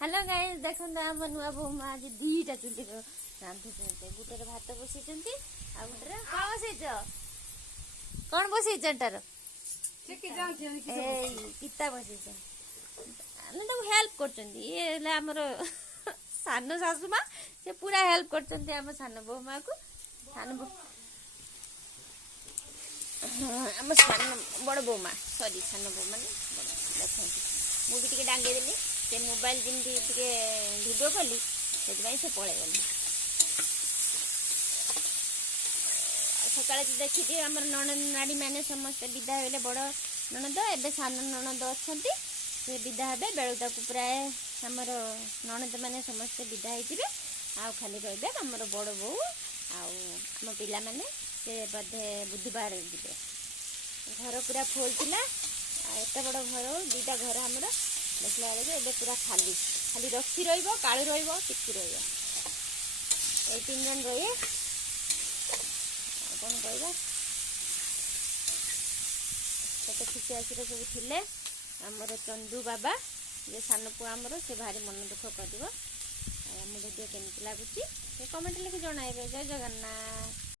Hello guys देखो आम नुआ बोमा आज दुईटा चुली रांधुचे गुटे भात बसई आ गुटे कौन बसई तार पिता बसई हेल्प कर सान शाशु माँ से पूरा हेल्प कर सान बोमा को सान आम सान बड़ बोमा सॉरी सान बोमा देखो मुझे डांगे देली से मोबाइल जमी भिडियो कली से पलि सका देखी आम नणंद नाड़ी मैंने समस्ते विदा होले बड़ नणंद एवं सान नणंद अच्छा से विदा हे बेलू प्राय आमर नणंद मैंने समस्ते विदा हो खाली रे आमर बड़ बो आम पिला माने से बोधे बुधवार जी घर पूरा फुल थिला एत बड़ घर दुईटा घर आमर देखला बेले पूरा खाली खाली रखी कालू टिक्की ये 3 जन रही कौन कह खुशी आसी सब थे आमर चंदू बाबा ये सान पुआ आमर से भारी मन दुख कर भिडियो केमती लगुच कमेंट लिखि जन जय जगन्नाथ।